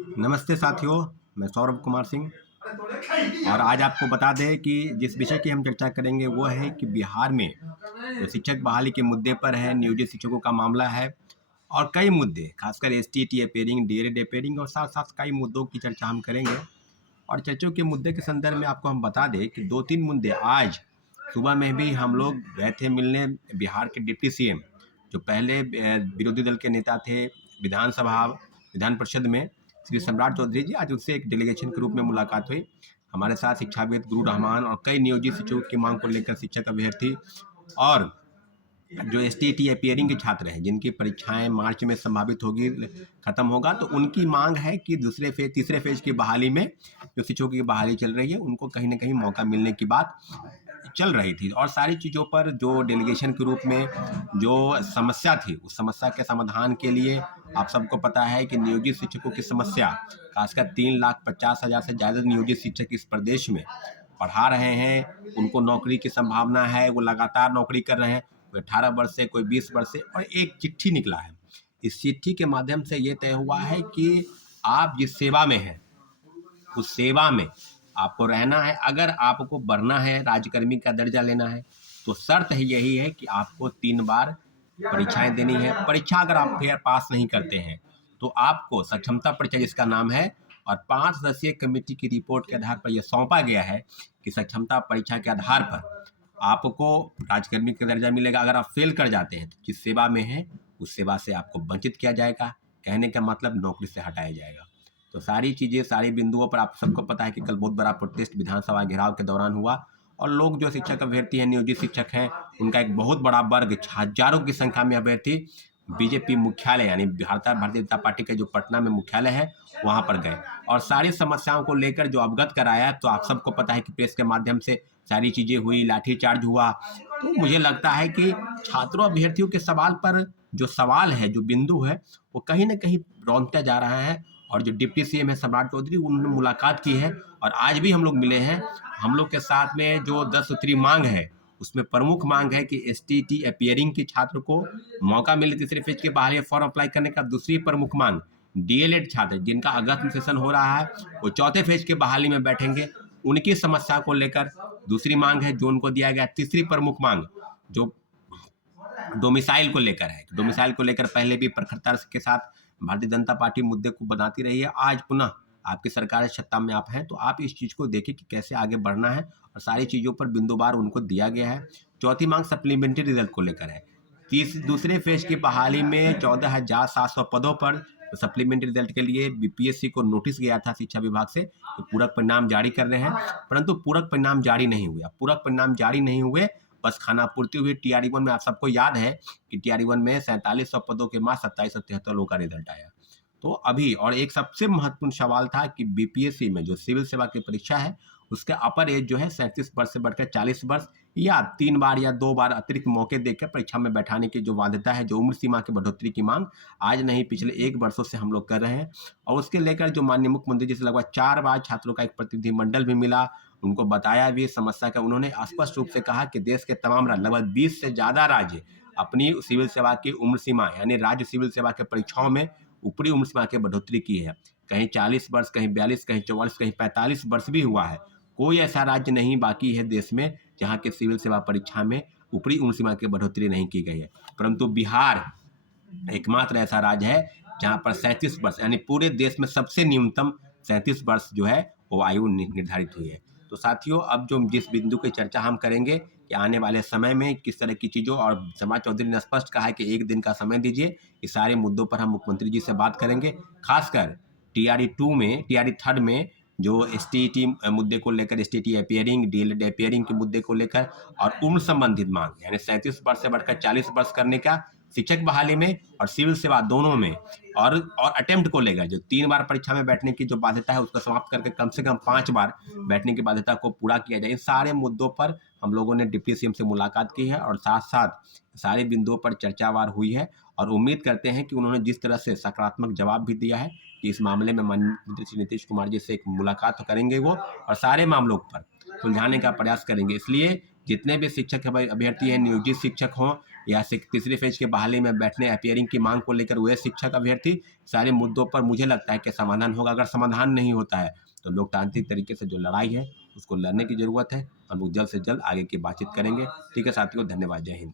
नमस्ते साथियों, मैं सौरभ कुमार सिंह। और आज आपको बता दें कि जिस विषय की हम चर्चा करेंगे वो है कि बिहार में जो शिक्षक बहाली के मुद्दे पर है, नियोजित शिक्षकों का मामला है और कई मुद्दे, खासकर एसटीटी अपेयरिंग, डीएलएड अपेयरिंग और साथ साथ कई मुद्दों की चर्चा हम करेंगे। और चर्चों के मुद्दे के संदर्भ में आपको हम बता दें कि 2-3 मुद्दे आज सुबह में भी हम लोग गए थे मिलने बिहार के डिप्टी सीएम, जो पहले विरोधी दल के नेता थे विधान परिषद में, श्री सम्राट चौधरी जी। आज उससे एक डेलीगेशन के रूप में मुलाकात हुई। हमारे साथ शिक्षाविद गुरु रहमान और कई नियोजित शिक्षकों की मांग को लेकर शिक्षक अभ्यर्थी और जो एसटीटी अपियरिंग के छात्र हैं जिनकी परीक्षाएं मार्च में संभावित होगी, खत्म होगा, तो उनकी मांग है कि तीसरे फेज की बहाली में जो शिक्षकों की बहाली चल रही है उनको कहीं ना कहीं मौका मिलने की बात चल रही थी। और सारी चीज़ों पर जो डेलीगेशन के रूप में जो समस्या थी, उस समस्या के समाधान के लिए आप सबको पता है कि नियोजित शिक्षकों की समस्या, खासकर 3,50,000 से ज़्यादा नियोजित शिक्षक इस प्रदेश में पढ़ा रहे हैं, उनको नौकरी की संभावना है, वो लगातार नौकरी कर रहे हैं, कोई 18 वर्ष से, कोई 20 वर्ष से। और एक चिट्ठी निकला है, इस चिट्ठी के माध्यम से ये तय हुआ है कि आप जिस सेवा में हैं उस सेवा में आपको रहना है। अगर आपको बढ़ना है, राज्यकर्मी का दर्जा लेना है, तो शर्त ही यही है कि आपको 3 बार परीक्षाएं देनी है। परीक्षा अगर आप फेयर पास नहीं करते हैं तो आपको सक्षमता परीक्षा जिसका नाम है, और 5 सदस्यीय कमेटी की रिपोर्ट के आधार पर यह सौंपा गया है कि सक्षमता परीक्षा के आधार पर आपको राज्यकर्मी का दर्जा मिलेगा। अगर आप फेल कर जाते हैं तो जिस सेवा में हैं उस सेवा से आपको वंचित किया जाएगा, कहने का मतलब नौकरी से हटाया जाएगा। तो सारी चीज़ें, सारे बिंदुओं पर आप सबको पता है कि कल बहुत बड़ा प्रोटेस्ट विधानसभा घेराव के दौरान हुआ और लोग जो शिक्षक अभ्यर्थी हैं, नियोजित शिक्षक हैं, उनका एक बहुत बड़ा वर्ग, हजारों की संख्या में अभ्यर्थी बीजेपी मुख्यालय यानी भारतीय जनता पार्टी के जो पटना में मुख्यालय है वहां पर गए और सारी समस्याओं को लेकर जो अवगत कराया। तो आप सबको पता है कि प्रेस के माध्यम से सारी चीज़ें हुई, लाठीचार्ज हुआ। तो मुझे लगता है कि छात्रों अभ्यर्थियों के सवाल पर जो सवाल है, जो बिंदु है, वो कहीं ना कहीं रौंदता जा रहा है। और जो डिप्टी सीएम है सम्राट चौधरी, उन्होंने मुलाकात की है और आज भी हम लोग मिले हैं। हम लोग के साथ में जो 10 सूत्री मांग है उसमें प्रमुख मांग है कि एसटीटी अपियरिंग के छात्र को मौका मिले तीसरे फेज के बाहर फॉर्म अप्लाई करने का। दूसरी प्रमुख मांग डीएलएड छात्र जिनका अगस्त में सेशन हो रहा है वो चौथे फेज के बहाली में बैठेंगे, उनकी समस्या को लेकर दूसरी मांग है जो उनको दिया गया। तीसरी प्रमुख मांग जो डोमिसाइल को लेकर है, डोमिसाइल को लेकर पहले भी प्रखरता के साथ भारतीय जनता पार्टी मुद्दे को बनाती रही है। आज पुनः आपकी सरकार सत्ता में आप हैं तो आप इस चीज़ को देखें कि कैसे आगे बढ़ना है और सारी चीज़ों पर बिंदुवार उनको दिया गया है। चौथी मांग सप्लीमेंट्री रिजल्ट को लेकर है। दूसरे फेज की बहाली में 14,700 पदों पर सप्लीमेंट्री रिजल्ट के लिए बीपीएससी को नोटिस गया था शिक्षा विभाग से कि पूरक परिणाम जारी कर रहे हैं, परंतु पूरक परिणाम जारी नहीं हुआ। पूरक परिणाम जारी नहीं हुए, बस खानापूर्ति हुई। टीआरई-1 में आप सबको याद है कि टीआरई-1 में 4700 पदों के बाद 2773 लोगों का रिजल्ट आया। तो अभी और एक सबसे महत्वपूर्ण सवाल था कि बीपीएससी में जो सिविल सेवा की परीक्षा है उसके अपर एज जो है 37 वर्ष से बढ़कर 40 वर्ष या 3 बार या 2 बार अतिरिक्त मौके देकर परीक्षा में बैठाने की जो बाध्यता है, जो उम्र सीमा की बढ़ोतरी की मांग आज नहीं पिछले 1 वर्षों से हम लोग कर रहे हैं। और उसके लेकर जो माननीय मुख्यमंत्री जी से लगभग 4 बार छात्रों का एक प्रतिनिधिमंडल भी मिला, उनको बताया भी समस्या का। उन्होंने स्पष्ट रूप से कहा कि देश के तमाम राज्य, लगभग 20 से ज़्यादा राज्य अपनी सिविल सेवा की उम्र सीमा यानी राज्य सिविल सेवा के परीक्षाओं में ऊपरी उम्र सीमा की बढ़ोतरी की है। कहीं 40 वर्ष, कहीं 42, कहीं 44, कहीं 45 वर्ष भी हुआ है। कोई ऐसा राज्य नहीं बाकी है देश में जहाँ के सिविल सेवा परीक्षा में ऊपरी उम्र सीमा की बढ़ोतरी नहीं की गई है, परंतु बिहार एकमात्र ऐसा राज्य है जहाँ पर 37 वर्ष यानी पूरे देश में सबसे न्यूनतम 37 वर्ष जो है वो आयु निर्धारित हुई है। तो साथियों, अब जो जिस बिंदु की चर्चा हम करेंगे कि आने वाले समय में किस तरह की चीज़ों, और सम्राट चौधरी ने स्पष्ट कहा है कि 1 दिन का समय दीजिए, इस सारे मुद्दों पर हम मुख्यमंत्री जी से बात करेंगे। खासकर टीआरई-2 में, टीआरई-3 में जो एसटीटी मुद्दे को लेकर, एसटीटी अपियरिंग, डीएलएड अपियरिंग के मुद्दे को लेकर और उम्र संबंधित मांग यानी 37 वर्ष से बढ़कर 40 वर्ष करने का शिक्षक बहाली में और सिविल सेवा दोनों में, और अटेम्प्ट को लेकर जो 3 बार परीक्षा में बैठने की जो बाध्यता है उसको समाप्त करके कम से कम 5 बार बैठने की बाध्यता को पूरा किया जाए। इन सारे मुद्दों पर हम लोगों ने डिप्टी सीएम से मुलाकात की है और साथ साथ सारे बिंदुओं पर चर्चावार हुई है और उम्मीद करते हैं कि उन्होंने जिस तरह से सकारात्मक जवाब भी दिया है कि इस मामले में माननीय मुख्यमंत्री श्री नीतीश कुमार जी से एक मुलाकात तो करेंगे वो और सारे मामलों पर सुलझाने का प्रयास करेंगे। इसलिए जितने भी शिक्षक अभ्यर्थी हैं, नियोजित शिक्षक हों या तीसरी फेज के बहाली में बैठने अपीयरिंग की मांग को लेकर हुए शिक्षक अभ्यर्थी, सारे मुद्दों पर मुझे लगता है कि समाधान होगा। अगर समाधान नहीं होता है तो लोकतांत्रिक तरीके से जो लड़ाई है उसको लड़ने की ज़रूरत है। हम लोग जल्द से जल्द आगे की बातचीत करेंगे। ठीक है साथियों, धन्यवाद। जय हिंद।